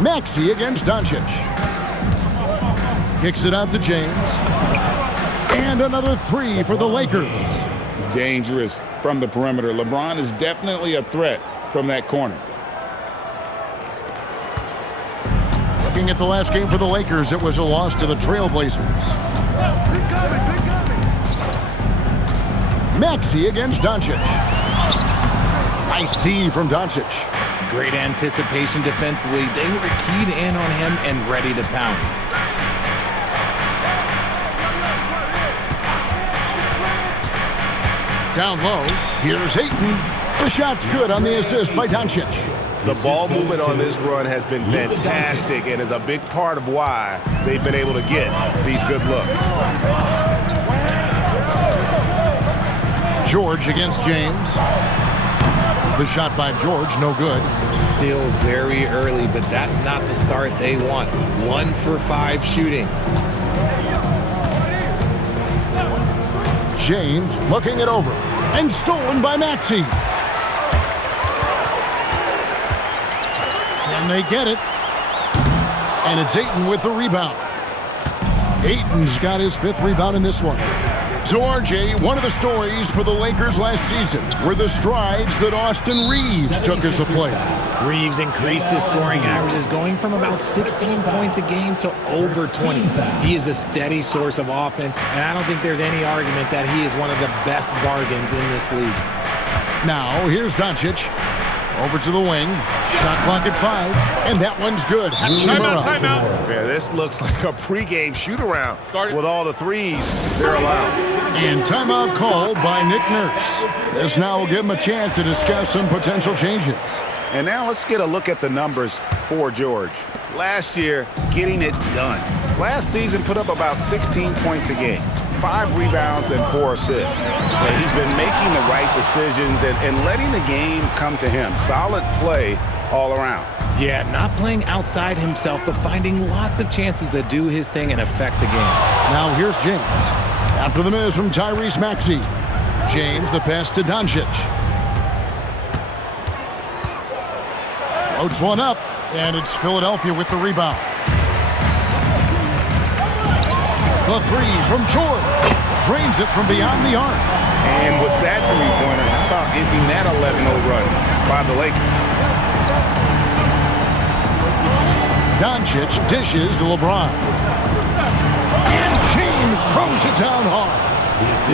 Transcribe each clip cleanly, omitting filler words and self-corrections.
Maxey against Doncic. Kicks it out to James. And another three for the Lakers. Dangerous from the perimeter. LeBron is definitely a threat from that corner. Looking at the last game for the Lakers, it was a loss to the Trailblazers. Maxey against Doncic. Nice D from Doncic. Great anticipation defensively. They were keyed in on him and ready to pounce. Down low, here's Ayton. The shot's good on the assist by Doncic. The ball movement on this run has been fantastic and is a big part of why they've been able to get these good looks. George against James. The shot by George, no good. Still very early, but that's not the start they want. 1 for 5 shooting. James looking it over. And stolen by Maxey. Can they get it? And it's Ayton with the rebound. Ayton's got his 5th rebound in this one. So, RJ, one of the stories for the Lakers last season were the strides that Austin Reeves took as a player. Reeves increased his scoring averages, going from about 16 points a game to over 20. He is a steady source of offense, and I don't think there's any argument that he is one of the best bargains in this league. Now, here's Doncic. Over to the wing. Shot clock at 5. And that one's good. Timeout. Yeah, this looks like a pregame shoot-around with all the threes they're allowed. And timeout called by Nick Nurse. This now will give him a chance to discuss some potential changes. And now let's get a look at the numbers for George. Last year, getting it done. Last season, put up about 16 points a game. 5 rebounds and 4 assists. And he's been making the right decisions and letting the game come to him. Solid play all around. Yeah, not playing outside himself, but finding lots of chances to do his thing and affect the game. Now here's James. After the miss from Tyrese Maxey. James the pass to Doncic. Floats one up, and it's Philadelphia with the rebound. The three from George. Drains it from beyond the arc. And with that three-pointer, how about ending that 11-0 run by the Lakers? Doncic dishes to LeBron. And James throws it down hard.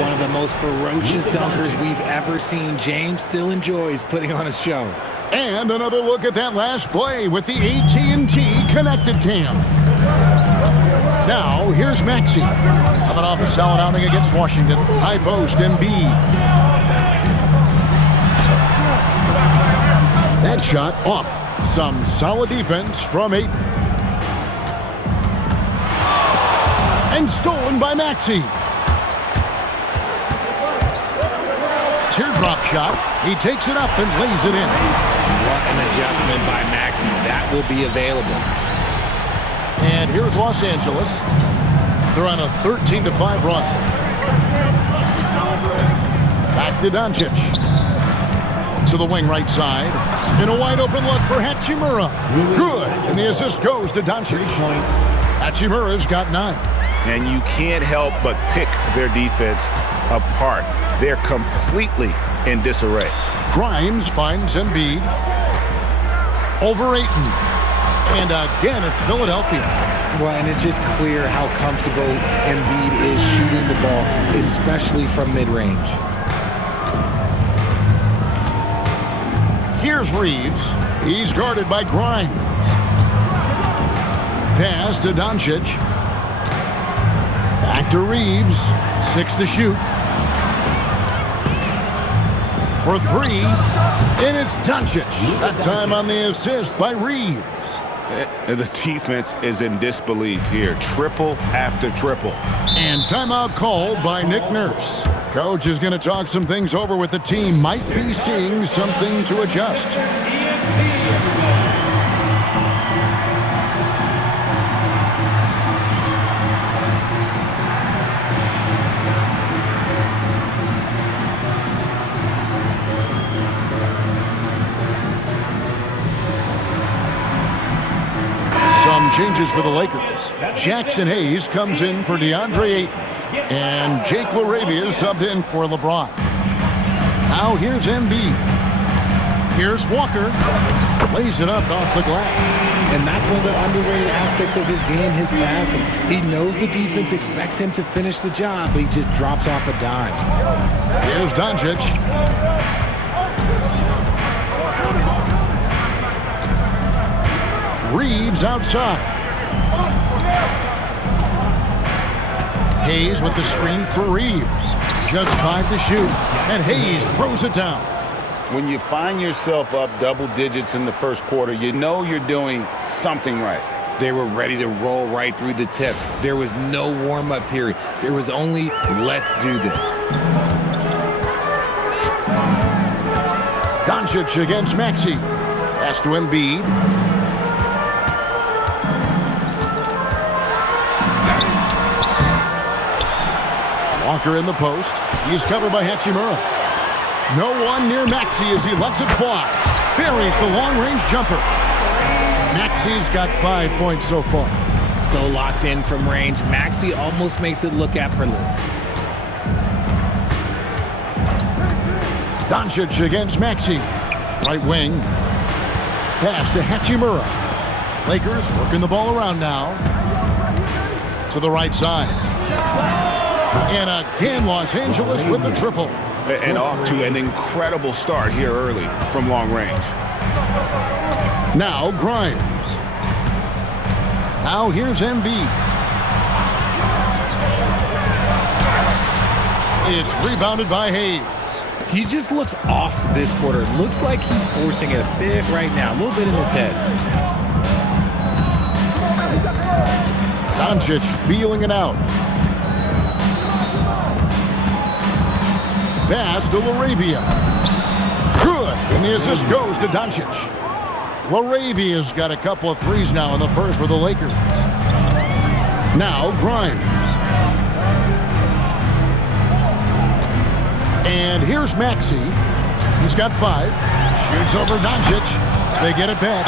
One of the most ferocious dunkers we've ever seen. James still enjoys putting on a show. And another look at that last play with the AT&T connected cam. Now, here's Maxey. Coming off a solid outing against Washington. High post, Embiid. That shot off. Some solid defense from Ayton. And stolen by Maxey. Teardrop shot. He takes it up and lays it in. What an adjustment by Maxey. That will be available. And here's Los Angeles. They're on a 13-5 run. Back to Doncic. To the wing right side. In a wide open look for Hachimura. Good. And the assist goes to Doncic. Hachimura's got 9. And you can't help but pick their defense apart. They're completely in disarray. Grimes finds Embiid. Over Ayton. And again, it's Philadelphia. Well, and it's just clear how comfortable Embiid is shooting the ball, especially from mid-range. Here's Reeves. He's guarded by Grimes. Pass to Doncic. Back to Reeves. 6 to shoot. For 3. And it's Doncic. That time on the assist by Reeves. The defense is in disbelief here. Triple after triple. And timeout called by Nick Nurse. Coach is going to talk some things over with the team. Might be seeing something to adjust. Some changes for the Lakers. Jackson Hayes comes in for DeAndre Ayton. And Jake LaRavia subbed in for LeBron. Now here's Embiid. Here's Walker. Lays it up off the glass. And that's one of the underrated aspects of his game, his passing. He knows the defense expects him to finish the job, but he just drops off a dime. Here's Doncic. Reeves outside. Hayes with the screen for Reeves. Just 5 to shoot, and Hayes throws it down. When you find yourself up double digits in the first quarter, you know you're doing something right. They were ready to roll right through the tip. There was no warm-up period. There was only, let's do this. Doncic against Maxey. Pass to Embiid. Walker in the post. He's covered by Hachimura. No one near Maxey as he lets it fly. Buries the long-range jumper. Maxey's got 5 points so far. So locked in from range, Maxey almost makes it look effortless. Doncic against Maxey. Right wing. Pass to Hachimura. Lakers working the ball around now. To the right side. And again, Los Angeles with the triple. And off to an incredible start here early from long range. Now Grimes. Now here's Embiid. It's rebounded by Hayes. He just looks off this quarter. Looks like he's forcing it a bit right now. A little bit in his head. Doncic feeling it out. Pass to LaRavia. Good. And the assist goes to Doncic. LaRavia's got a couple of threes now in the first for the Lakers. Now Grimes. And here's Maxey. He's got 5. Shoots over Doncic. They get it back.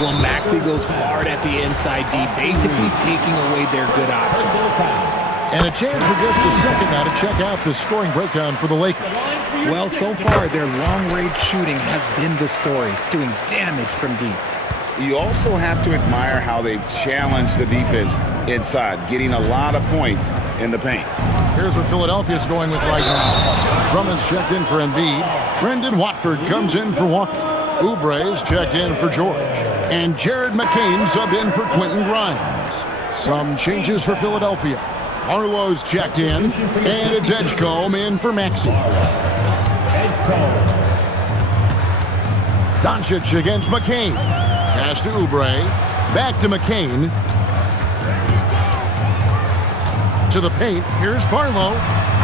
Well, Maxey goes hard at the inside D, basically taking away their good options. And a chance for just a second now to check out the scoring breakdown for the Lakers. Well, so far, their long-range shooting has been the story, doing damage from deep. You also have to admire how they've challenged the defense inside, getting a lot of points in the paint. Here's what Philadelphia's going with right now. Drummond's checked in for Embiid. Trendon Watford comes in for Walker. Oubre's checked in for George. And Jared McCain subbed in for Quentin Grimes. Some changes for Philadelphia. Arlo's checked in, and it's Edgecombe in for Maxey. Doncic against McCain. Pass to Oubre. Back to McCain. To the paint. Here's Barlow.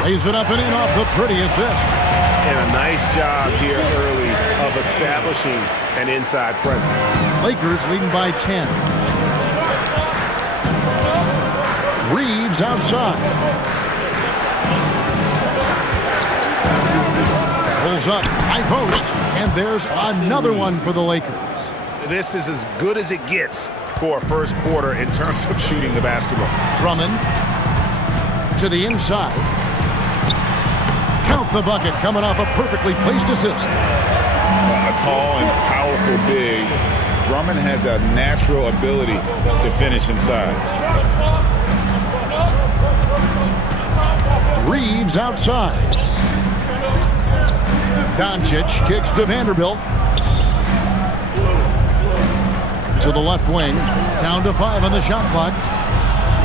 Lays it up and in off the pretty assist. And a nice job here early of establishing an inside presence. Lakers leading by 10. Reeves outside. Pulls up, high post, and there's another one for the Lakers. This is as good as it gets for a first quarter in terms of shooting the basketball. Drummond to the inside. Count the bucket coming off a perfectly placed assist. A tall and powerful big. Drummond has a natural ability to finish inside. Reeves outside. Doncic kicks to Vanderbilt. To the left wing. Down to 5 on the shot clock.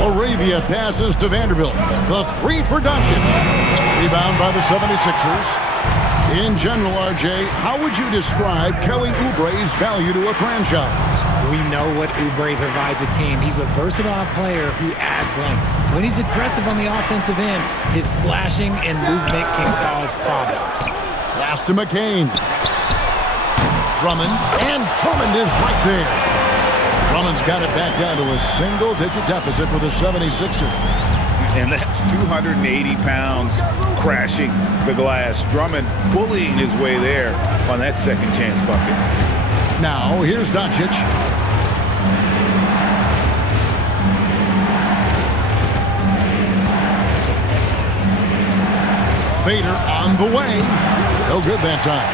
LaRavia passes to Vanderbilt. The 3 for Doncic. Rebound by the 76ers. In general, RJ, how would you describe Kelly Oubre's value to a franchise? We know what Oubre provides a team. He's a versatile player who adds length. When he's aggressive on the offensive end, his slashing and movement can cause problems. Pass to McCain. Drummond, and Drummond is right there. Drummond's got it back down to a single-digit deficit for the 76ers. And that's 280 pounds crashing the glass. Drummond bullying his way there on that second chance bucket. Now, here's Doncic. Fader on the way. No good that time.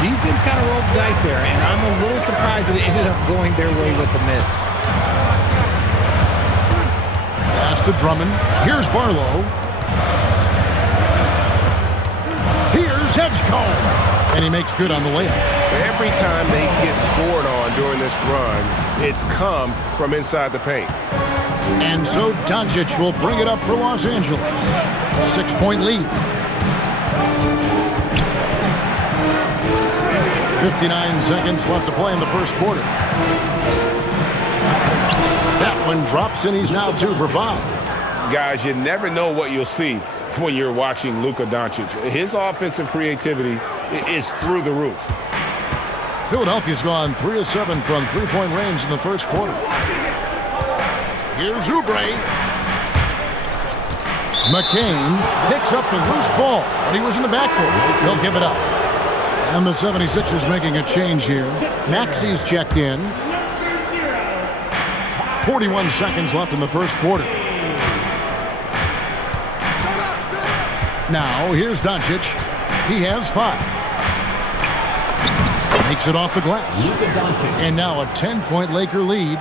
Defense kind of rolled the dice there, and I'm a little surprised that it ended up going their way with the miss. Pass to Drummond. Here's Barlow. Here's Edgecombe. And he makes good on the layup. Every time they get scored on during this run, it's come from inside the paint. And so Doncic will bring it up for Los Angeles. 6-point lead. 59 seconds left to play in the first quarter. That one drops, and he's now 2 for 5. Guys, you never know what you'll see when you're watching Luka Doncic. His offensive creativity is through the roof. Philadelphia's gone 3 of 7 from three-point range in the first quarter. Here's Oubre. McCain picks up the loose ball, but he was in the backcourt. He'll give it up. And the 76ers making a change here. Maxi's checked in. 41 seconds left in the first quarter. Now, here's Doncic. He has 5. Makes it off the glass. And now a 10-point Laker lead.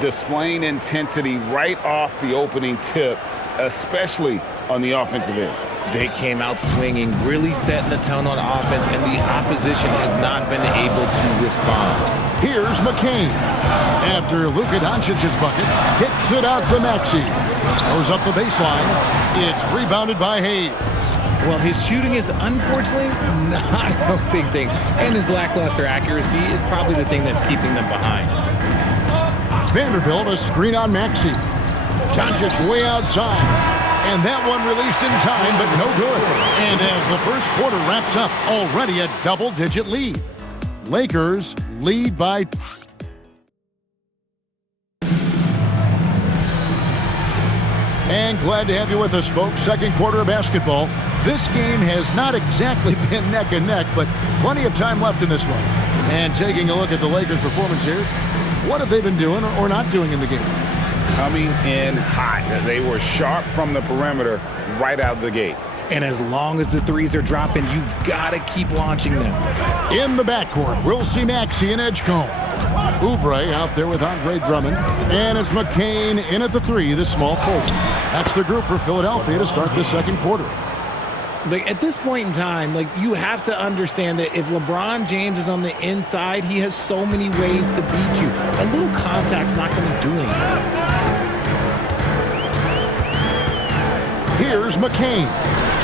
Displaying intensity right off the opening tip, especially on the offensive end. They came out swinging, really setting the tone on offense, and the opposition has not been able to respond. Here's McCain. After Luka Doncic's bucket, kicks it out to Maxey. Goes up the baseline. It's rebounded by Hayes. Well, his shooting is unfortunately not a big thing, and his lackluster accuracy is probably the thing that's keeping them behind. Vanderbilt, a screen on Maxey. Doncic way outside. And that one released in time, but no good. And as the first quarter wraps up, already a double-digit lead. Lakers lead by... And glad to have you with us, folks. Second quarter of basketball. This game has not exactly been neck and neck, but plenty of time left in this one. And taking a look at the Lakers' performance here, what have they been doing or not doing in the game? Coming in hot. They were sharp from the perimeter right out of the gate. And as long as the threes are dropping, you've got to keep launching them. In the backcourt, we'll see Maxey and Edgecombe. Oubre out there with Andre Drummond. And it's McCain in at the 3, the small forward. That's the group for Philadelphia to start the second quarter. At this point in time, you have to understand that if LeBron James is on the inside, he has so many ways to beat you. A little contact's not going to do anything. Here's McCain.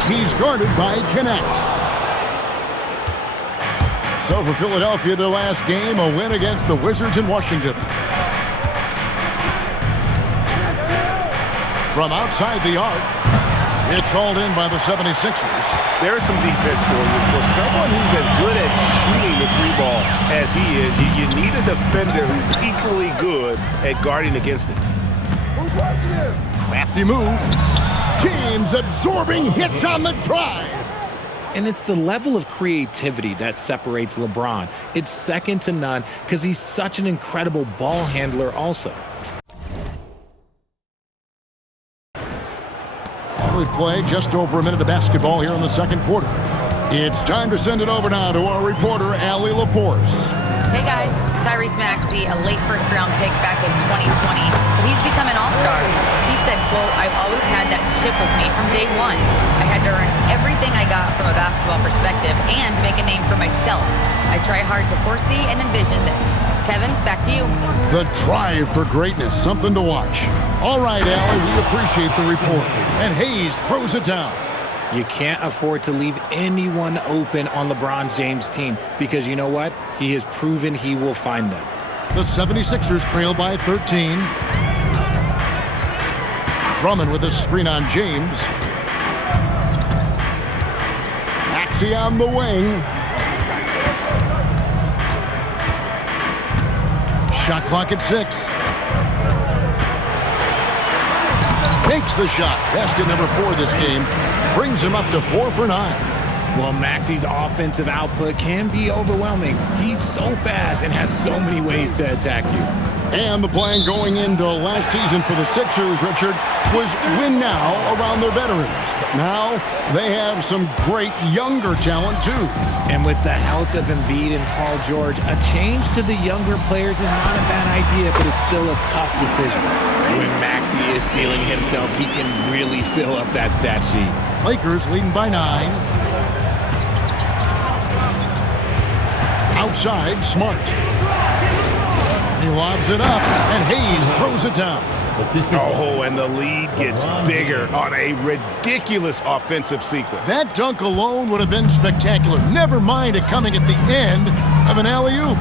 He's guarded by Connect. So for Philadelphia, their last game, a win against the Wizards in Washington. From outside the arc, it's hauled in by the 76ers. There's some defense for you. For someone who's as good at shooting the 3-ball as he is, you need a defender who's equally good at guarding against it. Who's watching him? Crafty move. James absorbing hits on the drive. And it's the level of creativity that separates LeBron. It's second to none because he's such an incredible ball handler also. We play just over a minute of basketball here in the second quarter. It's time to send it over now to our reporter, Allie LaForce. Hey guys, Tyrese Maxey, a late first-round pick back in 2020, but he's become an all-star. He said, quote, "I've always had that chip with me from day one. I had to earn everything I got from a basketball perspective and make a name for myself. I try hard to foresee and envision this." Kevin, back to you. The drive for greatness, something to watch. All right, Allie, we appreciate the report. And Hayes throws it down. You can't afford to leave anyone open on LeBron James' team because you know what? He has proven he will find them. The 76ers trail by 13. Drummond with a screen on James. Maxey on the wing. Shot clock at 6. Takes the shot. Basket number 4 this game. Brings him up to 4 for 9. Well, Maxey's offensive output can be overwhelming. He's so fast and has so many ways to attack you. And the plan going into last season for the Sixers, Richard, was win now around their veterans. But now they have some great younger talent, too. And with the health of Embiid and Paul George, a change to the younger players is not a bad idea, but it's still a tough decision. When Maxey is feeling himself, he can really fill up that stat sheet. Lakers leading by 9. Outside, Smart. He lobs it up, and Hayes throws it down. Oh, and the lead gets bigger on a ridiculous offensive sequence. That dunk alone would have been spectacular. Never mind it coming at the end of an alley-oop.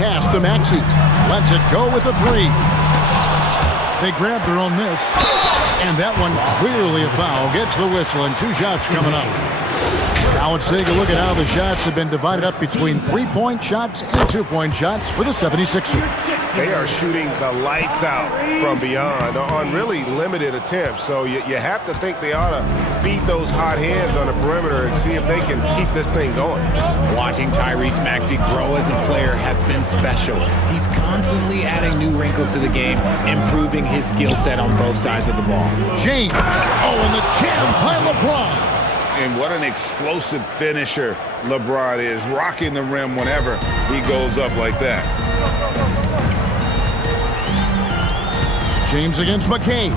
Pass to Maxey. Lets it go with a 3. They grab their own miss. And that one clearly a foul. Gets the whistle, and 2 shots coming up. Now let's take a look at how the shots have been divided up between 3-point shots and 2-point shots for the 76ers. They are shooting the lights out from beyond on really limited attempts. So you have to think they ought to feed those hot hands on the perimeter and see if they can keep this thing going. Watching Tyrese Maxey grow as a player has been special. He's constantly adding new wrinkles to the game, improving his skill set on both sides of the ball. James. Oh, and the jam by LeBron. And what an explosive finisher LeBron is, rocking the rim whenever he goes up like that. James against McCain.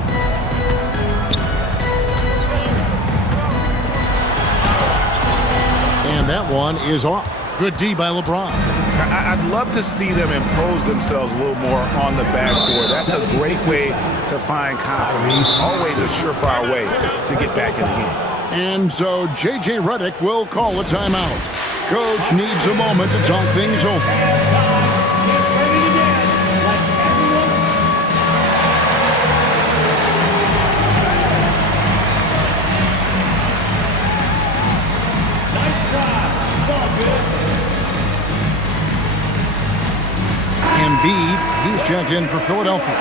And that one is off. Good D by LeBron. I'd love to see them impose themselves a little more on the backboard. That's a great way to find confidence. Always a surefire way to get back in the game. And so J.J. Redick will call a timeout. Coach needs a moment to talk things over. Embiid, he's checked in for Philadelphia.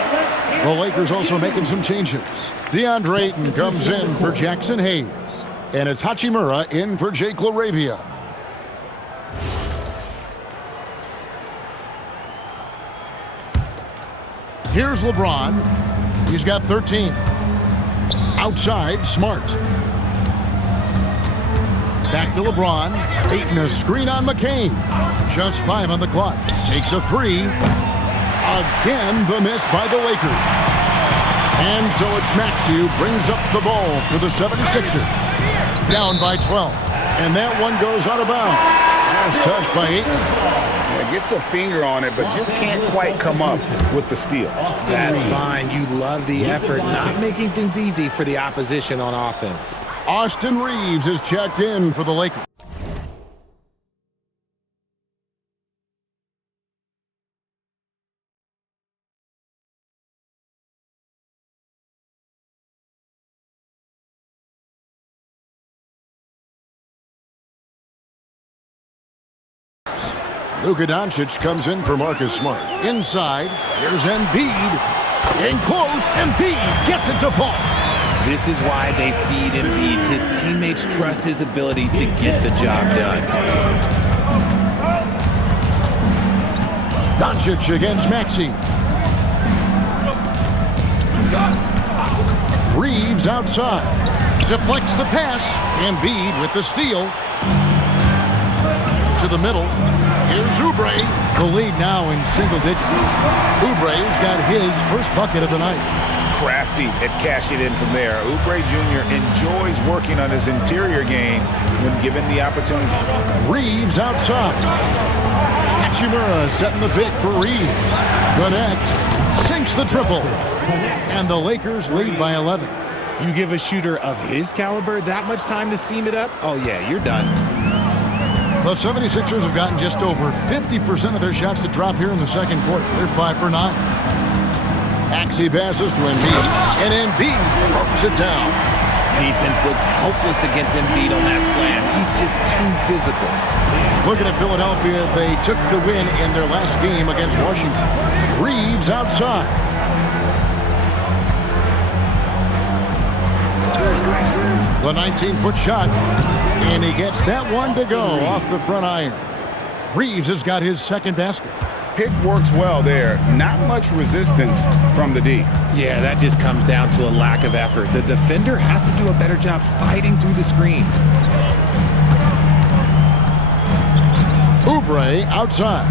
The Lakers also making some changes. DeAndre Ayton comes in for Jackson Hayes. And it's Hachimura in for Jake LaRavia. Here's LeBron. He's got 13. Outside, Smart. Back to LeBron. Ayton a screen on McCain. Just 5 on the clock. Takes a 3. Again, the miss by the Lakers. And so it's Maxey who brings up the ball for the 76ers. Down by 12. And that one goes out of bounds. Last touch by Ayton. Yeah, gets a finger on it, but just can't quite come up with the steal. That's fine. You love the effort, not making things easy for the opposition on offense. Austin Reeves is checked in for the Lakers. Luka Doncic comes in for Marcus Smart. Inside, here's Embiid. In close, Embiid gets it to fall. This is why they feed Embiid. His teammates trust his ability to get the job done. Doncic against Maxey. Reeves outside. Deflects the pass. Embiid with the steal. To the middle. Here's Oubre. The lead now in single digits. Oubre's got his first bucket of the night. Crafty at cashing in from there. Oubre Jr. enjoys working on his interior game when given the opportunity. Reeves outside. Hachimura setting the pick for Reeves. Connect. Sinks the triple. And the Lakers lead by 11. You give a shooter of his caliber that much time to seam it up? Oh, yeah, you're done. The 76ers have gotten just over 50% of their shots to drop here in the second quarter. They're 5 for 9. Maxey passes to Embiid, and Embiid throws it down. Defense looks helpless against Embiid on that slam. He's just too physical. Looking at Philadelphia, they took the win in their last game against Washington. Reeves outside. The 19-foot shot, and he gets that one to go off the front iron. Reeves has got his second basket. Pick works well there. Not much resistance from the D. Yeah, that just comes down to a lack of effort. The defender has to do a better job fighting through the screen. Oubre outside.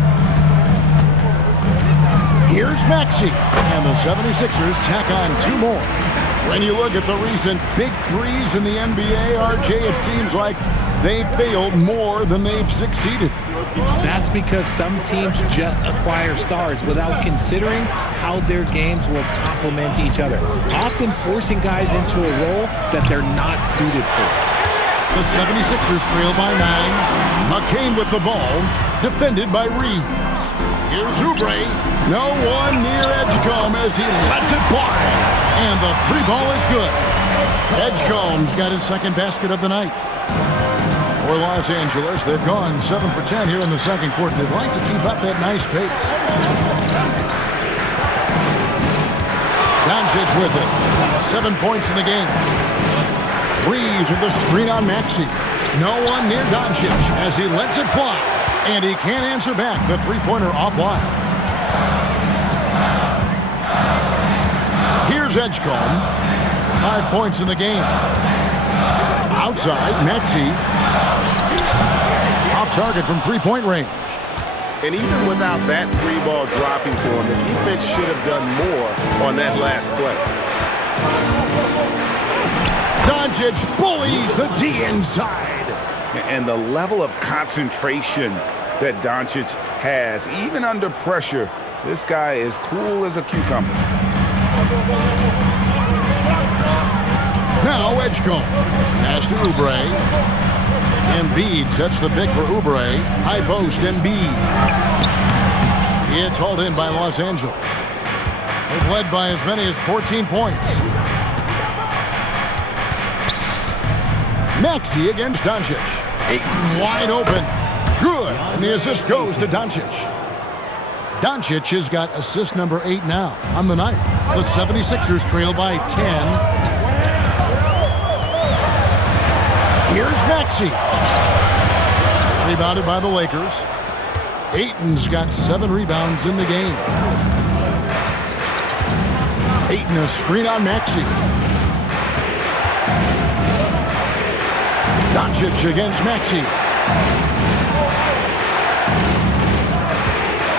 Here's Maxey. And the 76ers tack on 2 more. When you look at the recent big threes in the NBA, RJ, it seems like they've failed more than they've succeeded. That's because some teams just acquire stars without considering how their games will complement each other, often forcing guys into a role that they're not suited for. The 76ers trail by 9. McCain with the ball, defended by Reeves. Here's Oubre. No one near Edgecombe as he lets it fly. And the 3 ball is good. Edgecombe's got his second basket of the night. For Los Angeles, they've gone 7 for 10 here in the second quarter. They'd like to keep up that nice pace. Doncic with it. 7 points in the game. Reeves with the screen on Maxey. No one near Doncic as he lets it fly. And he can't answer back. The three-pointer offline. Here's Edgecombe. 5 points in the game. Outside, Maxey. Off target from three-point range. And even without that 3-ball dropping for him, the defense should have done more on that last play. Doncic bullies the D inside. And the level of concentration that Doncic has, even under pressure, this guy is cool as a cucumber. Now Edgecombe. Pass to Oubre. Embiid sets the pick for Oubre. High post, Embiid. It's hauled in by Los Angeles. They've led by as many as 14 points. Maxey against Doncic. Ayton wide open. Good. And the assist goes to Doncic. Doncic has got assist number 8 now on the night. The 76ers trail by 10. Here's Maxey. Rebounded by the Lakers. Ayton's got 7 rebounds in the game. Ayton a screen on Maxey. Doncic against Maxey.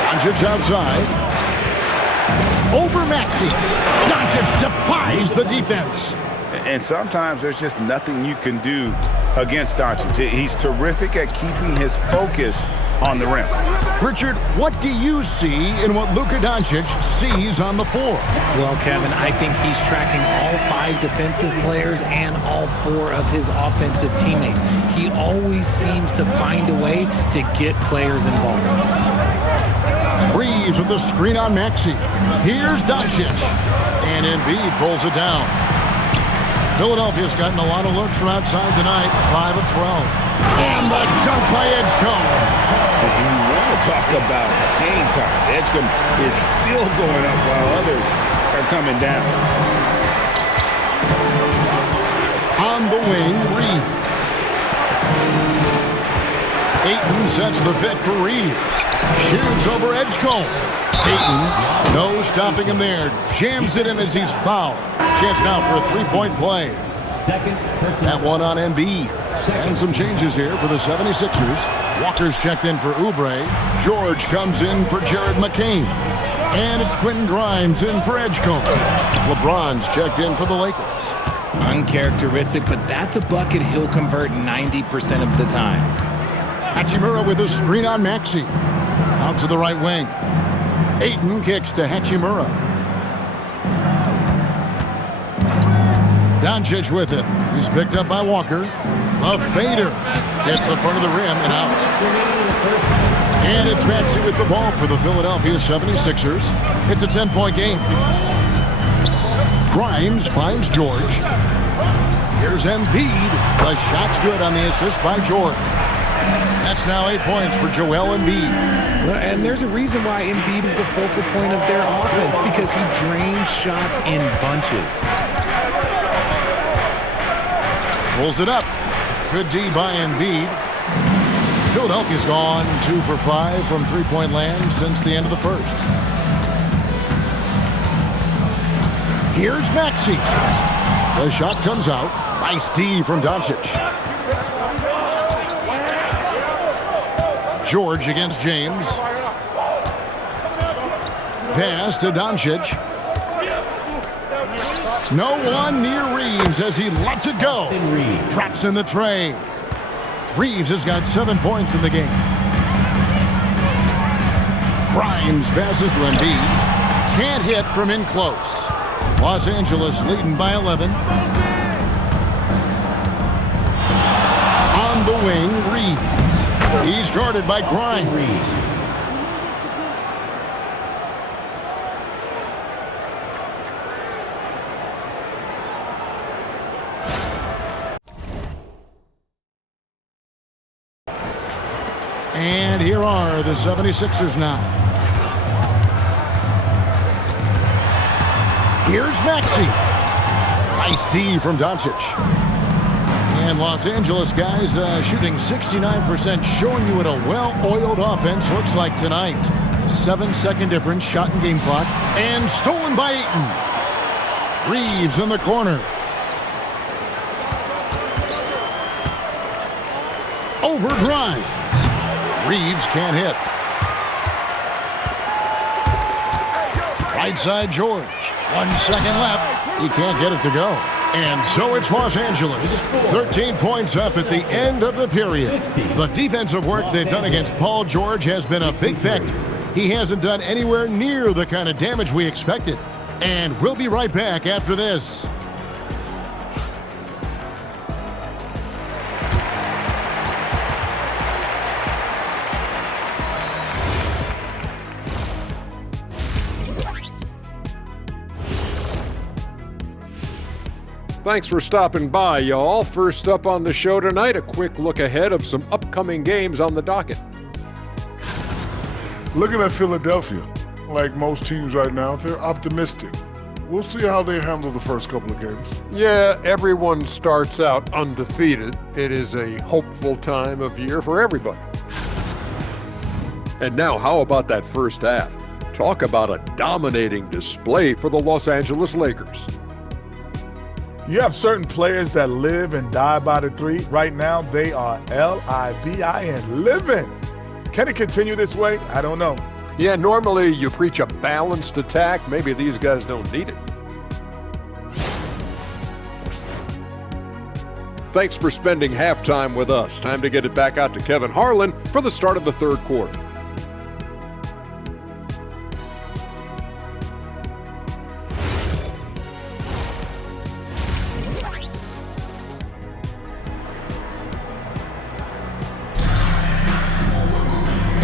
Doncic outside. Over Maxey. Doncic defies the defense. And sometimes there's just nothing you can do against Doncic. He's terrific at keeping his focus on the rim. Richard, what do you see in what Luka Doncic sees on the floor? Well, Kevin, I think he's tracking all 5 defensive players and all 4 of his offensive teammates. He always seems to find a way to get players involved. Reeves with the screen on Maxey. Here's Doncic. And Embiid pulls it down. Philadelphia's gotten a lot of looks from outside tonight. 5 of 12. And the dunk by Edgecombe. And you want to talk about hang time. Edgecombe is still going up while others are coming down. On the wing, Reeves. Ayton sets the pick for Reeves. Shoots over Edgecombe. Ayton, no stopping him there. Jams it in as he's fouled. Chance now for a 3-point play. That one on Embiid. And some changes here for the 76ers. Walker's checked in for Oubre. George comes in for Jared McCain. And it's Quentin Grimes in for Edgecombe. LeBron's checked in for the Lakers. Uncharacteristic, but that's a bucket he'll convert 90% of the time. Hachimura with a screen on Maxey. Out to the right wing. Ayton kicks to Hachimura. Doncic with it. He's picked up by Walker. A fader. Hits the front of the rim and out. And it's Maxey with the ball for the Philadelphia 76ers. It's a 10-point game. Grimes finds George. Here's Embiid. The shot's good on the assist by George. That's now 8 points for Joel Embiid. And there's a reason why Embiid is the focal point of their offense, because he drains shots in bunches. Pulls it up. Good D by Embiid. Philadelphia's gone 2 for 5 from three-point land since the end of the first. Here's Maxey. The shot comes out. Nice D from Doncic. George against James. Pass to Doncic. No one near Reeves as he lets it go. Traps in the tray. Reeves has got 7 points in the game. Grimes passes to Embiid. Can't hit from in close. Los Angeles leading by 11. On the wing, Reeves. He's guarded by Grimes. And here are the 76ers now. Here's Maxey. Nice D from Doncic. And Los Angeles guys shooting 69%, showing you what a well-oiled offense looks like tonight. 7-second difference, shot and game clock. And stolen by Ayton. Reeves in the corner. Over Grimes. Reeves can't hit. Right side George. 1 second left. He can't get it to go. And so it's Los Angeles. 13 points up at the end of the period. The defensive work they've done against Paul George has been a big factor. He hasn't done anywhere near the kind of damage we expected. And we'll be right back after this. Thanks for stopping by, y'all. First up on the show tonight, a quick look ahead of some upcoming games on the docket. Looking at Philadelphia, like most teams right now, they're optimistic. We'll see how they handle the first couple of games. Yeah, everyone starts out undefeated. It is a hopeful time of year for everybody. And now, how about that first half? Talk about a dominating display for the Los Angeles Lakers. You have certain players that live and die by the three. Right now, they are L-I-V-I-N, living. Can it continue this way? I don't know. Yeah, normally you preach a balanced attack. Maybe these guys don't need it. Thanks for spending halftime with us. Time to get it back out to Kevin Harlan for the start of the third quarter.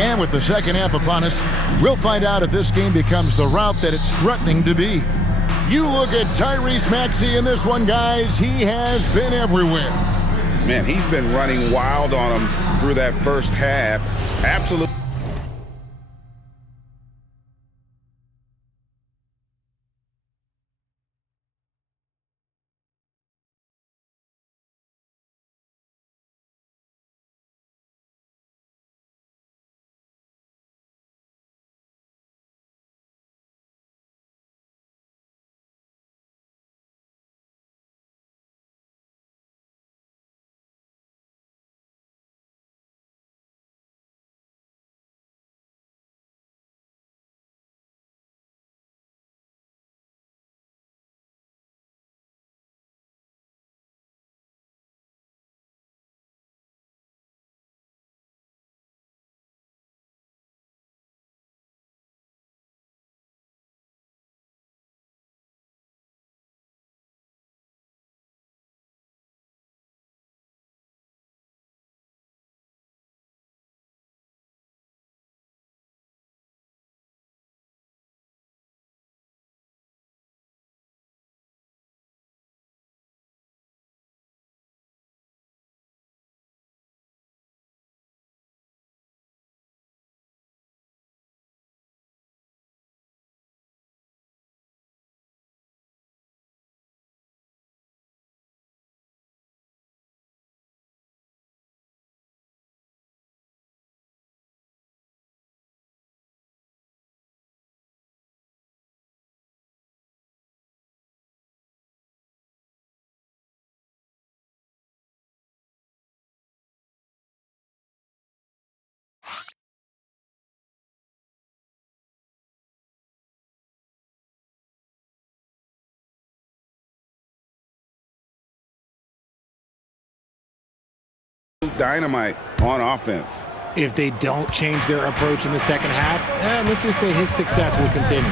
And with the second half upon us, we'll find out if this game becomes the route that it's threatening to be. You look at Tyrese Maxey in this one, guys. He has been everywhere. Man, he's been running wild on him through that first half. Absolutely. Dynamite on offense. If they don't change their approach in the second half, let's just say his success will continue.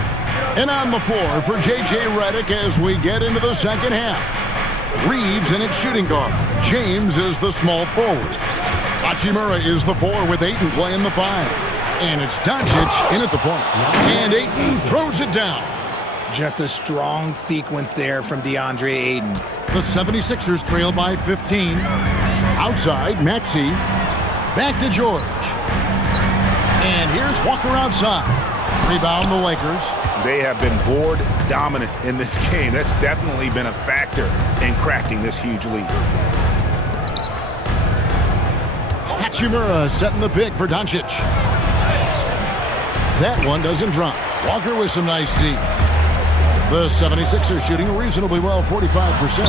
And on the floor for J.J. Redick as we get into the second half. Reeves in its shooting guard. James is the small forward. Hachimura is the 4 with Ayton playing the 5. And it's Doncic in at the point. And Ayton throws it down. Just a strong sequence there from DeAndre Ayton. The 76ers trail by 15. Outside, Maxey. Back to George. And here's Walker outside. Rebound the Lakers. They have been board dominant in this game. That's definitely been a factor in crafting this huge lead. Hachimura setting the pick for Doncic. That one doesn't drop. Walker with some nice D. The 76ers shooting reasonably well, 45%.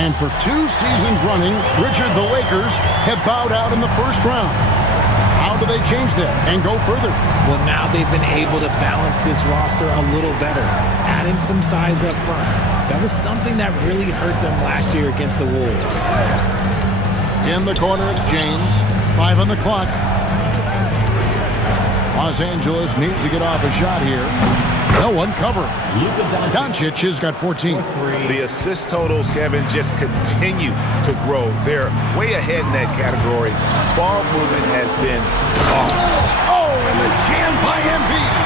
And for 2 seasons running, Richard, the Lakers have bowed out in the first round. How do they change that and go further? Well, now they've been able to balance this roster a little better, adding some size up front. That was something that really hurt them last year against the Wolves. In the corner, it's James. 5 on the clock. Los Angeles needs to get off a shot here. No one covering. Doncic has got 14. The assist totals, Kevin, just continue to grow. They're way ahead in that category. Ball movement has been off. Oh, and the jam by Embiid.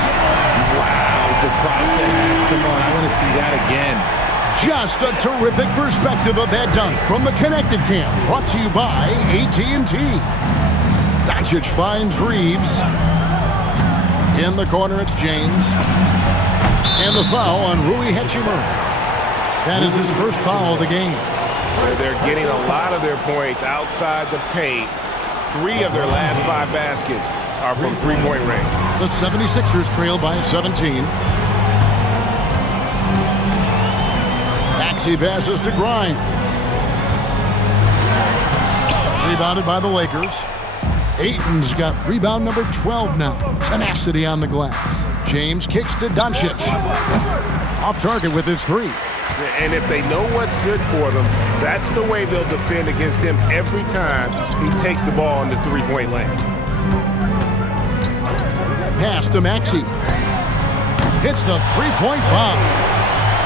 Wow, the process. Come on, I want to see that again. Just a terrific perspective of that dunk from the Connected Cam. Brought to you by AT&T. Doncic finds Reeves. In the corner, it's James. And the foul on Rui Hachimura. That is his first foul of the game. They're getting a lot of their points outside the paint. 3 of their last 5 baskets are from three-point range. The 76ers trail by 17. Maxey passes to Grimes. Rebounded by the Lakers. Ayton's got rebound number 12 now. Tenacity on the glass. James kicks to Doncic. Off target with his 3. And if they know what's good for them, that's the way they'll defend against him every time he takes the ball in the three-point lane. Pass to Maxey. Hits the 3-point bomb.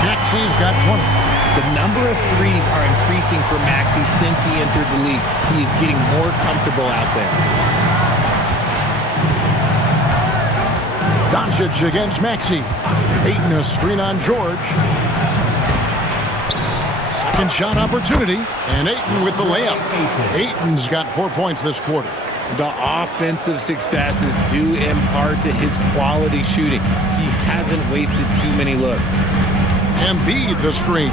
Maxey's got 20. The number of threes are increasing for Maxey since he entered the league. He is getting more comfortable out there. Doncic against Maxey. Ayton a screen on George. Second shot opportunity, and Ayton with the layup. Ayton's got 4 points this quarter. The offensive success is due in part to his quality shooting. He hasn't wasted too many looks. Embiid the screen.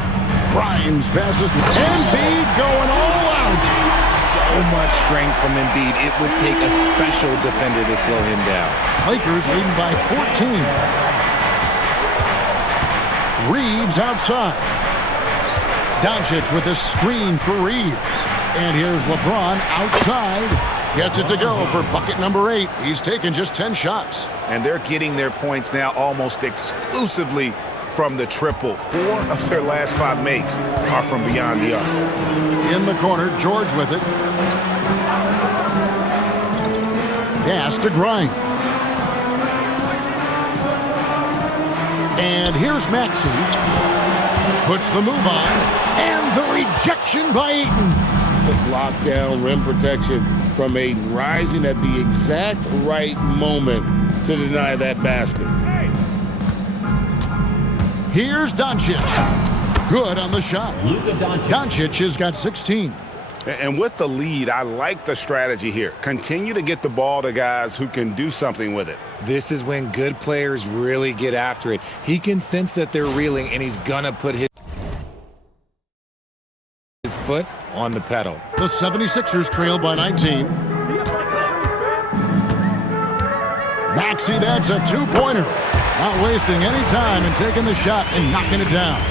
Grimes passes to Embiid going all out. So much strength from Embiid. It would take a special defender to slow him down. Lakers leading by 14. Reeves outside. Doncic with a screen for Reeves. And here's LeBron outside. Gets it to go for bucket number 8. He's taken just 10 shots. And they're getting their points now almost exclusively from the triple. 4 of their last 5 makes are from beyond the arc. In the corner, George with it. Pass to Grimes. And here's Maxey. Puts the move on. And the rejection by Ayton. Lockdown rim protection from Ayton, rising at the exact right moment to deny that basket. Here's Doncic. Good on the shot. Doncic has got 16. And with the lead, I like the strategy here. Continue to get the ball to guys who can do something with it. This is when good players really get after it. He can sense that they're reeling, and he's gonna put his foot on the pedal. The 76ers trail by 19. Maxey, that's a 2-pointer. Not wasting any time and taking the shot and knocking it down.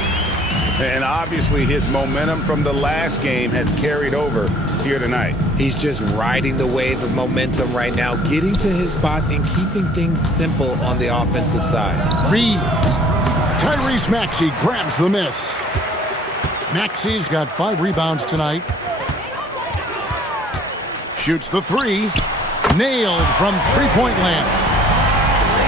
And obviously his momentum from the last game has carried over here tonight. He's just riding the wave of momentum right now, getting to his spots and keeping things simple on the offensive side. Reeves. Tyrese Maxey grabs the miss. Maxey's got 5 rebounds tonight. Shoots the three. Nailed from three-point land.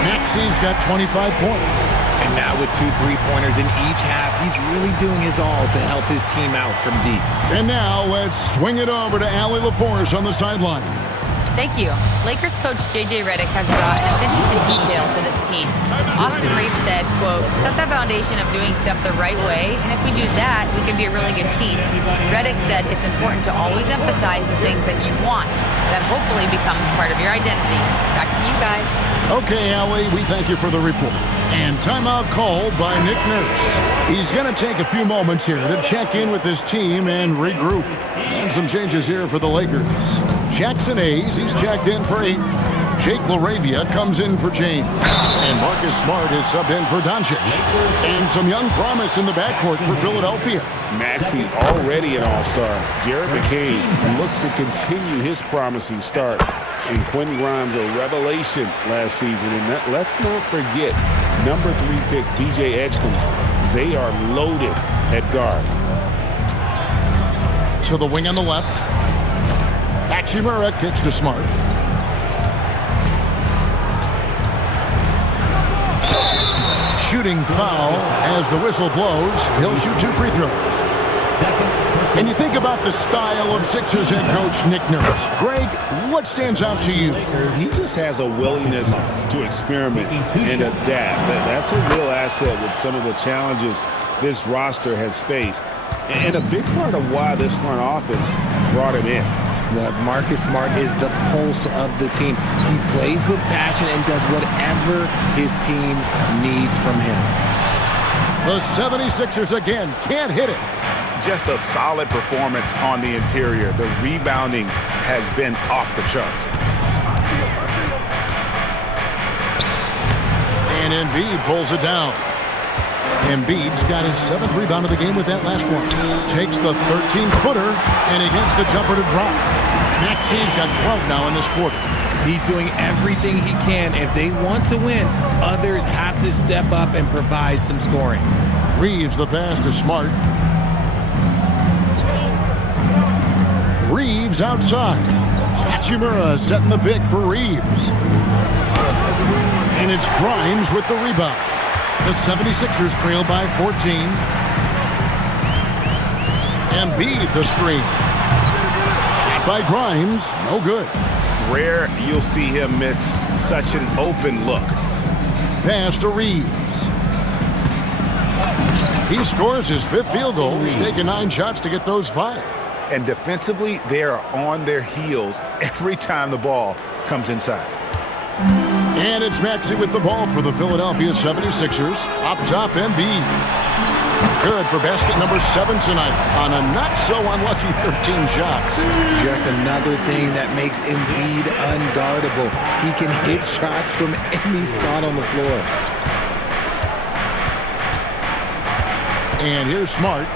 Maxey's got 25 points. And now with 2 3-pointers in each half, he's really doing his all to help his team out from deep. And now let's swing it over to Allie LaForce on the sideline. Thank you. Lakers coach J.J. Redick has brought attention to detail to this team. Austin Reeves said, quote, set the foundation of doing stuff the right way, and if we do that, we can be a really good team. Redick said it's important to always emphasize the things that you want. That hopefully becomes part of your identity. Back to you guys. Okay, Allie, we thank you for the report. And timeout called by Nick Nurse. He's going to take a few moments here to check in with his team and regroup. And some changes here for the Lakers. Jackson Hayes, he's checked in for 8. Jake LaRavia comes in for James. And Marcus Smart is subbed in for Doncic. And some young promise in the backcourt for Philadelphia. Maxey already an all-star. Jared McCain looks to continue his promising start. And Quentin Grimes, a revelation last season. And let's not forget, number 3 pick B.J. Edgecombe. They are loaded at guard. To the wing on the left. Hachimura kicks to Smart. Shooting foul as the whistle blows. He'll shoot 2 free throws. And you think about the style of Sixers head coach Nick Nurse. Greg, what stands out to you? He just has a willingness to experiment and adapt. That's a real asset with some of the challenges this roster has faced. And a big part of why this front office brought him in. Marcus Smart is the pulse of the team. He plays with passion and does whatever his team needs from him. The 76ers again can't hit it. Just a solid performance on the interior. The rebounding has been off the charts. And Embiid pulls it down. Embiid's got his 7th rebound of the game with that last one. Takes the 13-footer, and he gets the jumper to drop. Maxey's got 12 now in this quarter. He's doing everything he can. If they want to win, others have to step up and provide some scoring. Reeves the pass to Smart. Reeves outside. Hachimura setting the pick for Reeves. And it's Grimes with the rebound. The 76ers trail by 14. Embiid the screen. Shot by Grimes, no good. Rare you'll see him miss such an open look. Pass to Reeves. He scores his 5th field goal. He's taken 9 shots to get those 5. And defensively, they are on their heels every time the ball comes inside. And it's Maxey with the ball for the Philadelphia 76ers. Up top, Embiid. Good for basket number 7 tonight on a not-so-unlucky 13 shots. Just another thing that makes Embiid unguardable. He can hit shots from any spot on the floor. And here's Smart.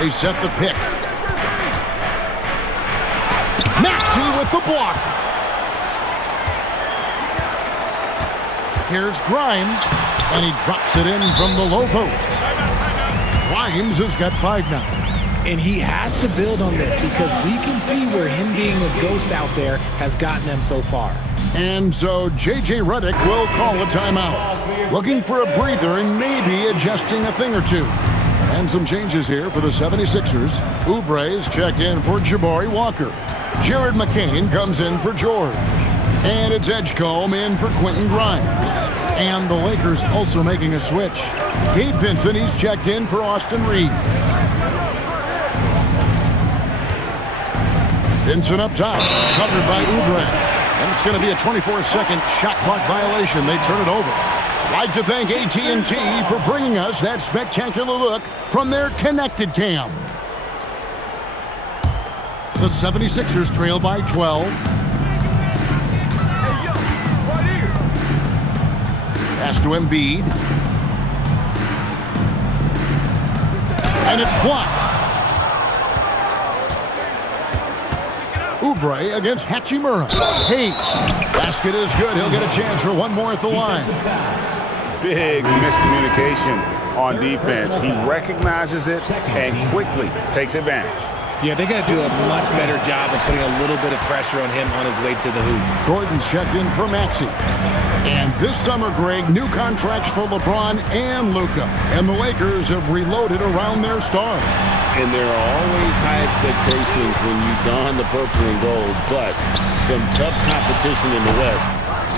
They set the pick. Maxey with the block. Here's Grimes, and he drops it in from the low post. Grimes has got 5 now. And he has to build on this because we can see where him being a ghost out there has gotten them so far. And so J.J. Redick will call a timeout. Looking for a breather and maybe adjusting a thing or two. And some changes here for the 76ers. Oubre's checked in for Jabari Walker. Jared McCain comes in for George. And it's Edgecombe in for Quentin Grimes. And the Lakers also making a switch. Gabe Vincent, he's checked in for Austin Reeves. Vincent up top, covered by Oubre. And it's going to be a 24-second shot clock violation. They turn it over. I'd like to thank AT&T for bringing us that spectacular look from their connected cam. The 76ers trail by 12. Pass to Embiid. And it's blocked. Oubre against Hachimura. Hey, basket is good. He'll get a chance for one more at the line. Big miscommunication on defense. He recognizes it and quickly takes advantage. Yeah, they got to do a much better job of putting a little bit of pressure on him on his way to the hoop. Gordon's checked in for Maxey. And this summer, Greg, new contracts for LeBron and Luka. And the Lakers have reloaded around their stars. And there are always high expectations when you don the purple and gold, but some tough competition in the West.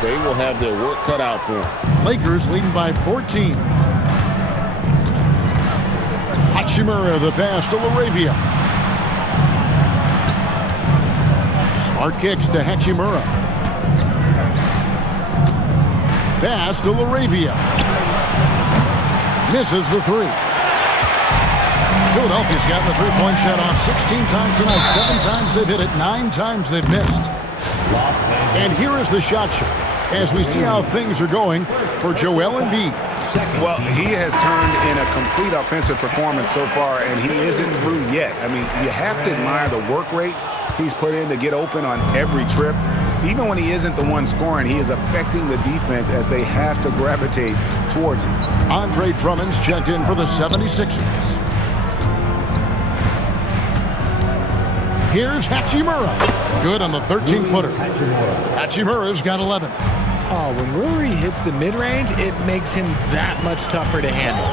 They will have their work cut out for them. Lakers leading by 14. Hachimura, the pass to LaRavia. Smart kicks to Hachimura. Pass to LaRavia. Misses the three. Philadelphia's gotten the three-point shot off 16 times tonight. 7 times they've hit it, 9 times they've missed. And here is the shot show as we see how things are going for Joel Embiid. Well, he has turned in a complete offensive performance so far, and he isn't through yet. I mean, you have to admire the work rate he's put in to get open on every trip. Even when he isn't the one scoring, he is affecting the defense as they have to gravitate towards him. Andre Drummond's checked in for the 76ers. Here's Hachimura. Good on the 13-footer. Hachimura's got 11. Oh, when Rory hits the mid-range, it makes him that much tougher to handle.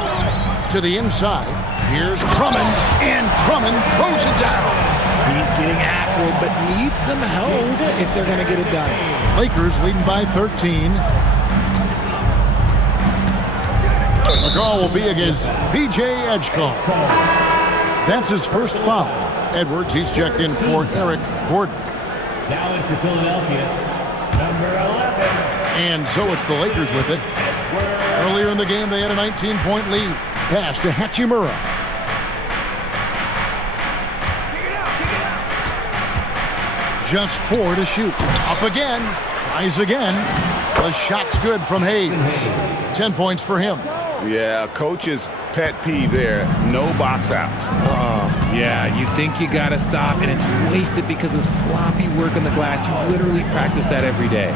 To the inside, here's Drummond, and Drummond throws it down. He's getting after it, but needs some help if they're going to get it done. Lakers leading by 13. The call will be against VJ Edgecombe. That's his first foul. Edwards, he's checked in for Eric Gordon. Now in for Philadelphia, number 11. And so it's the Lakers with it. Earlier in the game, they had a 19-point lead. Pass to Hachimura. Just 4 to shoot. Up again. Tries again. The shot's good from Hayes. 10 points for him. Yeah, coach's pet peeve there. No box out. Yeah, you think you got to stop, and it's wasted because of sloppy work on the glass. You literally practice that every day.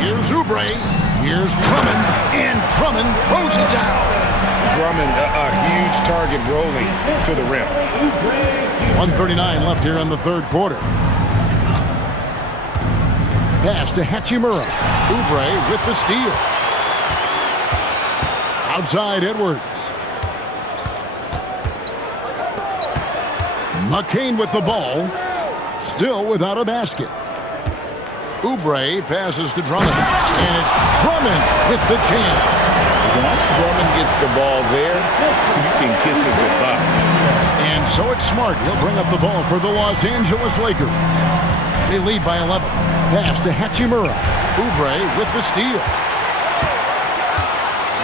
Here's Oubre. Here's Drummond. And Drummond throws it down. Drummond, a huge target rolling to the rim. 1:39 left here in the third quarter. Pass to Hachimura. Oubre with the steal. Outside Edwards. McCain with the ball. Still without a basket. Oubre passes to Drummond. And it's Drummond with the jam. Once Drummond gets the ball there, you can kiss it goodbye. And so it's Smart. He'll bring up the ball for the Los Angeles Lakers. They lead by 11. Pass to Hachimura. Oubre with the steal.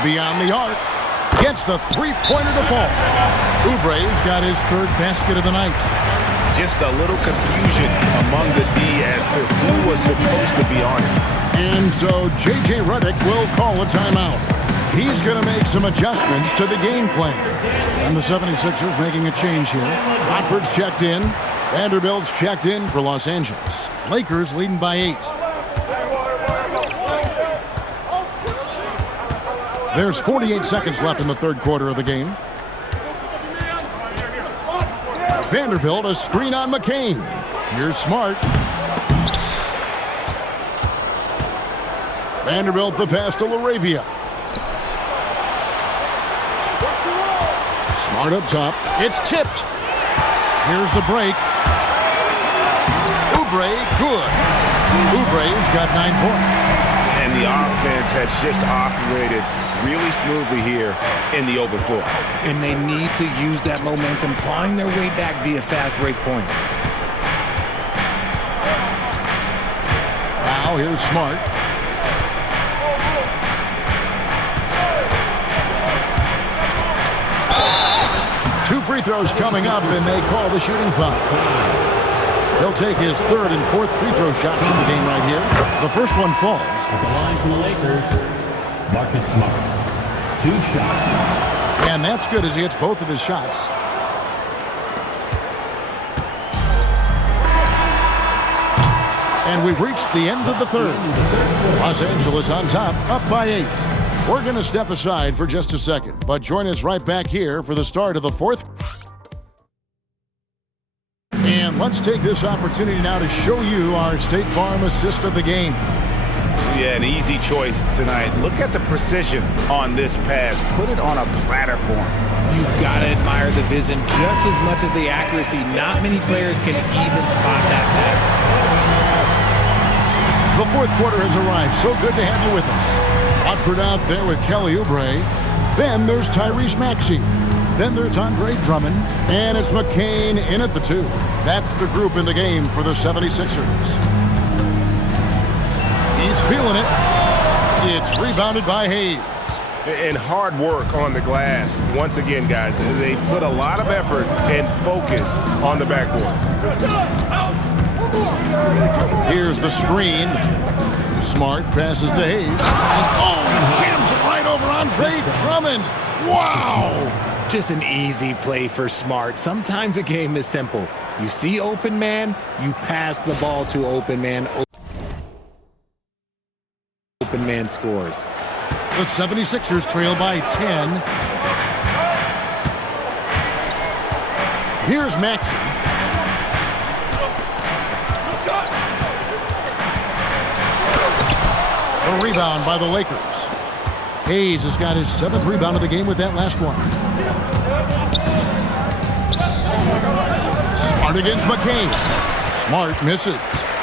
Beyond the arc. Gets the three-pointer to fall. Oubre's got his third basket of the night. Just a little confusion among the D as to who was supposed to be on it. And so J.J. Redick will call a timeout. He's going to make some adjustments to the game plan. And the 76ers making a change here. Watford's checked in. Vanderbilt's checked in for Los Angeles. Lakers leading by 8. There's 48 seconds left in the third quarter of the game. Vanderbilt, a screen on McCain. Here's Smart. Vanderbilt, the pass to LaRavia. Smart up top. It's tipped. Here's the break. Oubre, good. Oubre's got 9 points. And the offense has just operated really smoothly here in the open floor. And they need to use that momentum, clawing their way back via fast break points. Now here's Smart. Two free throws coming up, and they call the shooting foul. He'll take his third and fourth free throw shots in the game right here. The first one falls. At the line for the Lakers, Marcus Smart. 2 shots. And that's good as he hits both of his shots. And we've reached the end of the third. Los Angeles on top, up by 8. We're going to step aside for just a second, but join us right back here for the start of the fourth. Let's take this opportunity now to show you our State Farm assist of the game. Yeah, an easy choice tonight. Look at the precision on this pass. Put it on a platter for him. You've got to admire the vision just as much as the accuracy. Not many players can even spot that pass. The fourth quarter has arrived. So good to have you with us. Watford out there with Kelly Oubre. Then there's Tyrese Maxey. Then there's Andre Drummond. And it's McCain in at the 2. That's the group in the game for the 76ers. He's feeling it. It's rebounded by Hayes. And hard work on the glass. Once again, guys, they put a lot of effort and focus on the backboard. Here's the screen. Smart passes to Hayes. And he jams it right over Andre Drummond. Wow! Just an easy play for Smart. Sometimes a game is simple. You see open man, you pass the ball to open man. Open man scores. The 76ers trail by 10. Here's Maxey. A rebound by the Lakers. Hayes has got his 7th rebound of the game with that last one. Smart against McCain. Smart misses.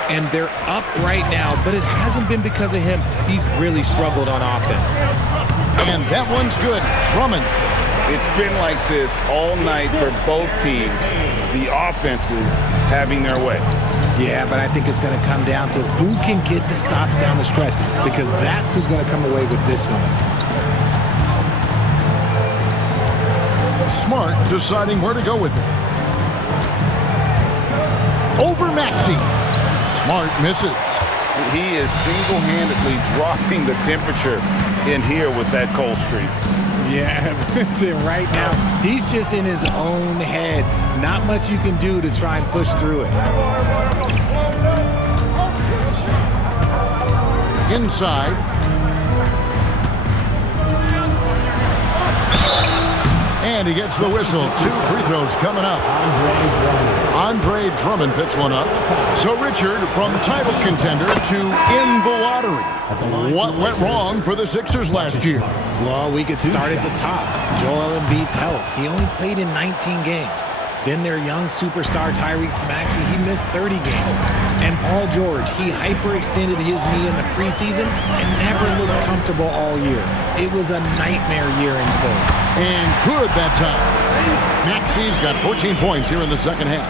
And they're up right now, but it hasn't been because of him. He's really struggled on offense. And that one's good. Drummond. It's been like this all night for both teams. The offenses having their way. Yeah, but I think it's going to come down to who can get the stops down the stretch, because that's who's going to come away with this one. Smart deciding where to go with it. Over Maxey. Smart misses. He is single-handedly dropping the temperature in here with that cold streak. Yeah, right now, he's just in his own head. Not much you can do to try and push through it. Inside. And he gets the whistle. 2 free throws coming up. Andre Drummond picks one up. So Richard, from title contender to in the lottery. What went wrong for the Sixers last year? Well, we could start at the top. Joel Embiid's health. He only played in 19 games. Then their young superstar Tyrese Maxey, he missed 30 games. And Paul George, he hyperextended his knee in the preseason and never looked comfortable all year. It was a nightmare year in full. And good that time. Maxey's got 14 points here in the second half.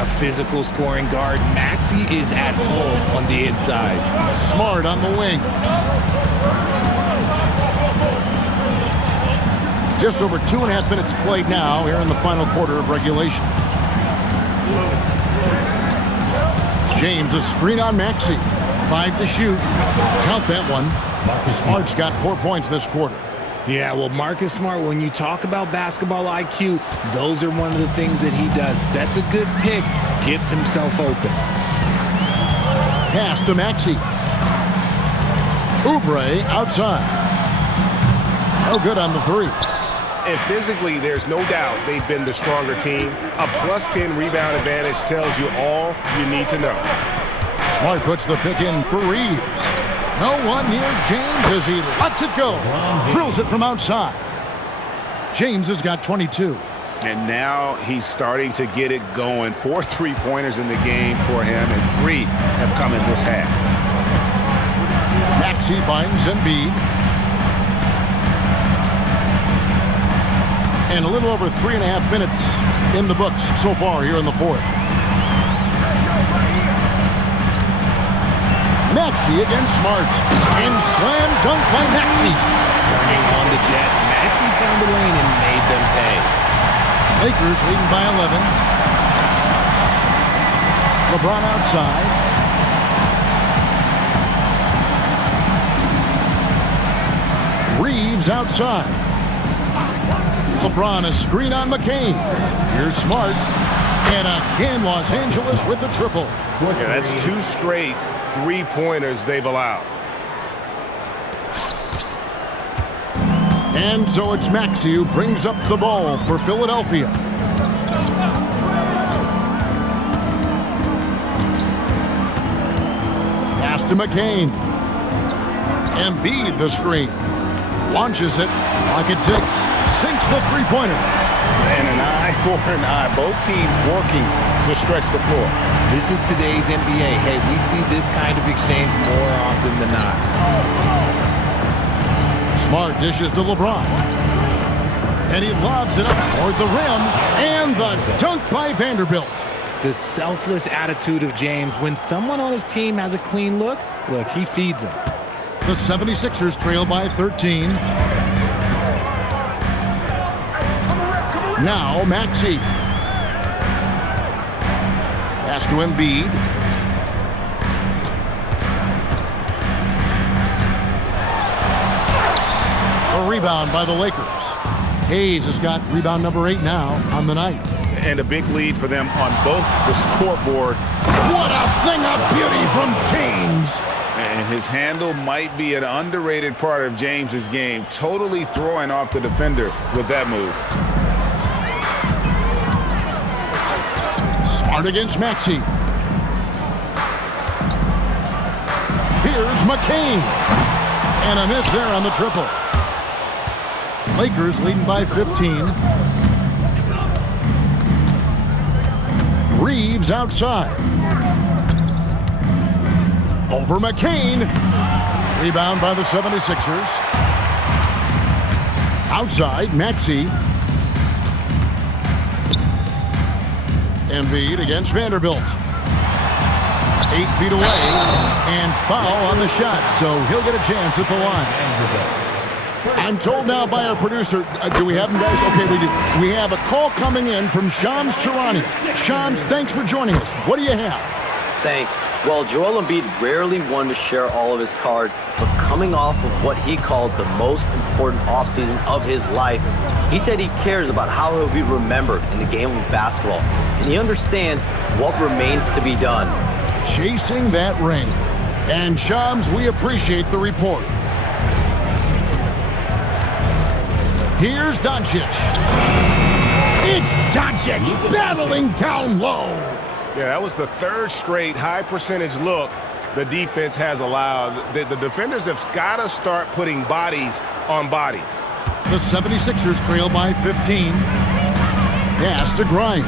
A physical scoring guard, Maxey is at home on the inside. Smart on the wing. Just over 2.5 minutes played now here in the final quarter of regulation. James, a screen on Maxey. 5 to shoot. Count that one. Smart's got 4 points this quarter. Yeah, well, Marcus Smart, when you talk about basketball IQ, those are one of the things that he does. Sets a good pick, gets himself open. Pass to Maxey. Oubre outside. No good on the 3. And physically, there's no doubt they've been the stronger team. A +10 rebound advantage tells you all you need to know. Smart puts the pick in for Reeves. No one near James as he lets it go. Drills it from outside. James has got 22. And now he's starting to get it going. 4 3-pointers in the game for him, and 3 have come in this half. Maxey finds Embiid. And a little over 3.5 minutes in the books so far here in the fourth. Maxey against Smart. And slam dunk by Maxey. Turning on the Jets, Maxey found the lane and made them pay. Lakers leading by 11. LeBron outside. Reeves outside. LeBron a screen on McCain. Here's Smart. And again, Los Angeles with the triple. Yeah, that's 2 straight 3-pointers they've allowed. And so it's Maxey who brings up the ball for Philadelphia. to McCain. Embiid the screen. Launches it. Clock at 6. Sinks the three-pointer. And an eye for an eye. Both teams working to stretch the floor. This is today's NBA. Hey, we see this kind of exchange more often than not. Smart dishes to LeBron. And he lobs it up toward the rim. And the dunk by Vanderbilt. The selfless attitude of James. When someone on his team has a clean look, he feeds him. The 76ers trail by 13. Now Maxey. Pass to Embiid. A rebound by the Lakers. Hayes has got rebound number 8 now on the night. And a big lead for them on both the scoreboard. What a thing of beauty from James! And his handle might be an underrated part of James's game. Totally throwing off the defender with that move. Smart against Maxey. Here's McCain. And a miss there on the triple. Lakers leading by 15. Reeves outside. Over McCain. Rebound by the 76ers. Outside, Maxey. Embiid against Vanderbilt. 8 feet away. And foul on the shot, so he'll get a chance at the line. I'm told now by our producer, do we have him, guys? Okay, we do. We have a call coming in from Shams Charania. Shams, thanks for joining us. What do you have? Thanks. Well, Joel Embiid rarely wanted to share all of his cards, but coming off of what he called the most important offseason of his life, he said he cares about how he'll be remembered in the game of basketball, and he understands what remains to be done. Chasing that ring. And Shams, we appreciate the report. Here's Doncic. It's Doncic battling down low. Yeah, that was the third straight high percentage look the defense has allowed. The defenders have got to start putting bodies on bodies. The 76ers trail by 15. Pass to Grimes.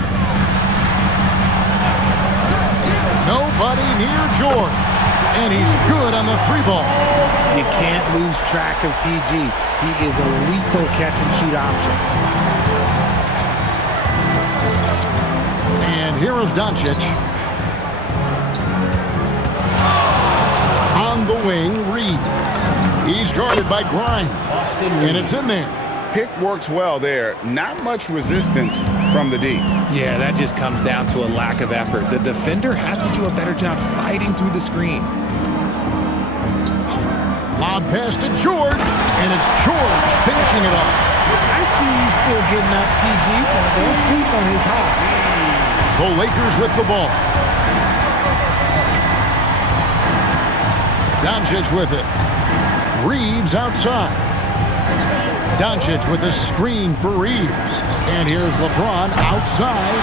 Nobody near George. And he's good on the 3-ball. You can't lose track of PG. He is a lethal catch-and-shoot option. And here is Doncic. On the wing, Reeves. He's guarded by Grimes. And it's in there. Pick works well there. Not much resistance from the D. Yeah, that just comes down to a lack of effort. The defender has to do a better job fighting through the screen. Lob pass to George, and it's George finishing it off. I see you still getting up, PG. Don't sleep on his hop. The Lakers with the ball. Doncic with it. Reeves outside. Doncic with a screen for Reeves. And here's LeBron outside.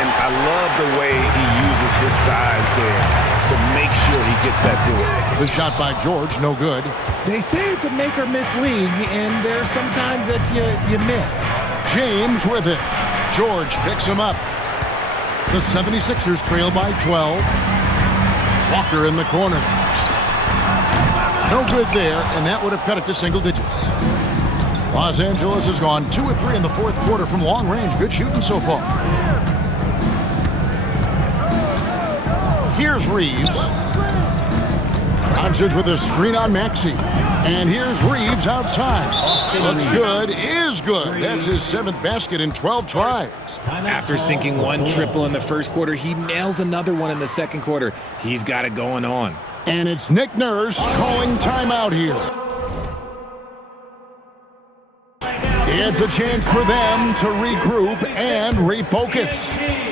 And I love the way he uses his size there to make sure he gets that board. The shot by George, no good. They say it's a make-or-miss league, and there's sometimes that you miss. James with it. George picks him up. The 76ers trail by 12. Walker in the corner. No good there, and that would have cut it to single digits. Los Angeles has gone 2 of 3 in the fourth quarter from long range. Good shooting so far. Here's Reeves. Doncic with a screen on Maxey. And here's Reeves outside. Looks good, is good. That's his 7th basket in 12 tries. After sinking one triple in the first quarter, he nails another one in the second quarter. He's got it going on. And it's Nick Nurse calling timeout here. It's a chance for them to regroup and refocus.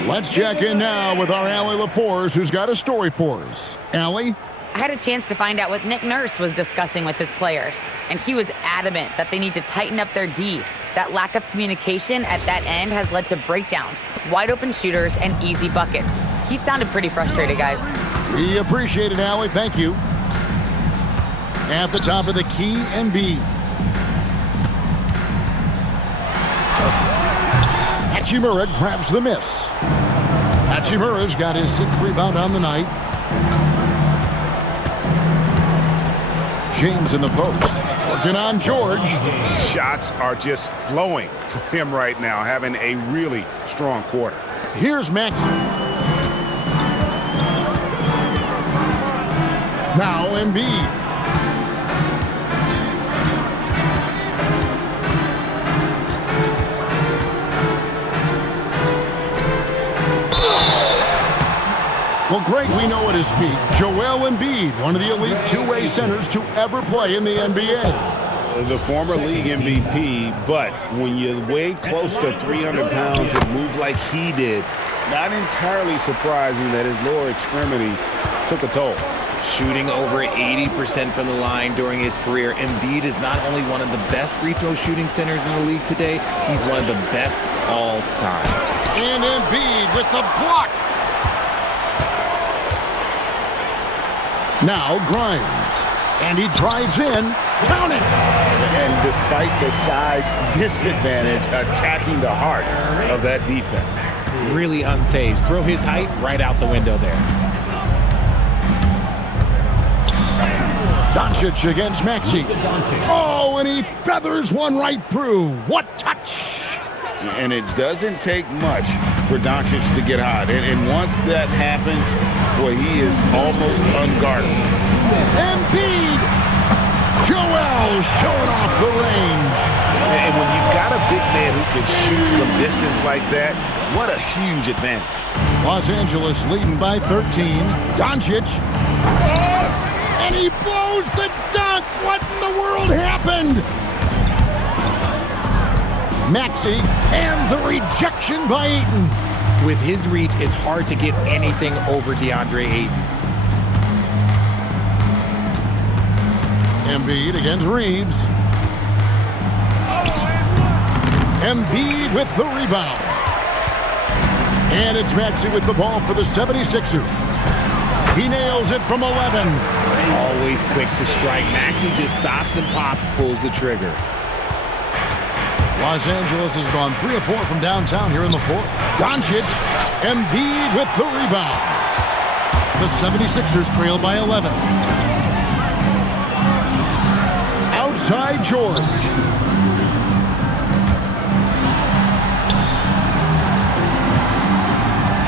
Let's check in now with our Allie LaForce, who's got a story for us. Allie? I had a chance to find out what Nick Nurse was discussing with his players, and he was adamant that they need to tighten up their D. That lack of communication at that end has led to breakdowns, wide open shooters, and easy buckets. He sounded pretty frustrated, guys. We appreciate it, Allie. Thank you. At the top of the key, Embiid. Hachimura grabs the miss. Hachimura's got his 6th rebound on the night. James in the post. Working on George. Shots are just flowing for him right now, having a really strong quarter. Here's Max. Now Embiid. Well, Greg, we know at his peak, Joel Embiid, one of the elite two-way centers to ever play in the NBA. The former league MVP, but when you weigh close to 300 pounds and move like he did, not entirely surprising that his lower extremities took a toll. Shooting over 80% from the line during his career, Embiid is not only one of the best free throw shooting centers in the league today, he's one of the best all time. And Embiid with the block. Now Grimes, and he drives in. Count it! And despite the size disadvantage, attacking the heart of that defense. Really unfazed. Throw his height right out the window there. Doncic against Maxey. Oh, and he feathers one right through. What touch! And it doesn't take much for Doncic to get hot. And once that happens, boy, he is almost unguardable. Embiid! Joel showing off the range. And when you've got a big man who can shoot from distance like that, what a huge advantage. Los Angeles leading by 13. Doncic. And he blows the dunk. What in the world happened? Maxey and the rejection by Ayton. With his reach, it's hard to get anything over DeAndre Ayton. Embiid against Reeves. Embiid with the rebound. And it's Maxey with the ball for the 76ers. He nails it from 11. Always quick to strike. Maxey just stops and pops, pulls the trigger. Los Angeles has gone 3 of 4 from downtown here in the 4th. Doncic, Embiid with the rebound. The 76ers trail by 11. Outside George.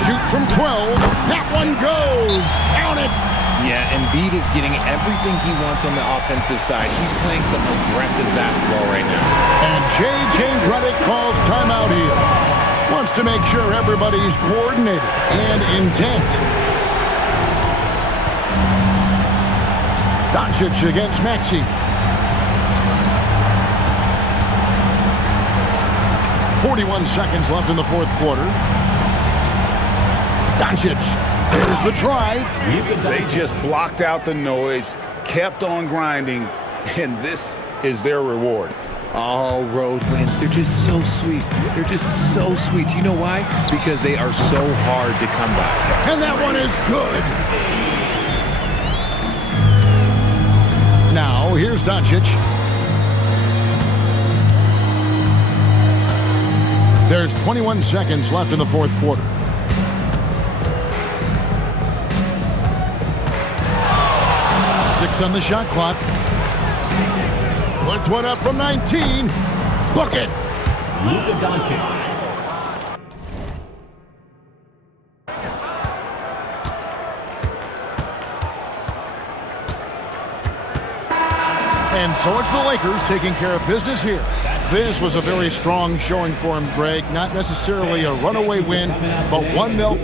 Shoot from 12. That one goes. Count it. Yeah, Embiid is getting everything he wants on the offensive side. He's playing some aggressive basketball right now. And J.J. Redick calls timeout here. Wants to make sure everybody's coordinated and intent. Doncic against Maxey. 41 seconds left in the 4th quarter. Doncic. There's the drive. They just blocked out the noise, kept on grinding, and this is their reward. All road wins. They're just so sweet. They're just so sweet. You know why? Because they are so hard to come by. And that one is good. Now, here's Doncic. There's 21 seconds left in the 4th quarter. Six on the shot clock. Puts one up from 19. Book it. Luka Doncic. And so it's the Lakers taking care of business here. This was a very strong showing for him, Greg. Not necessarily a runaway win, but one they'll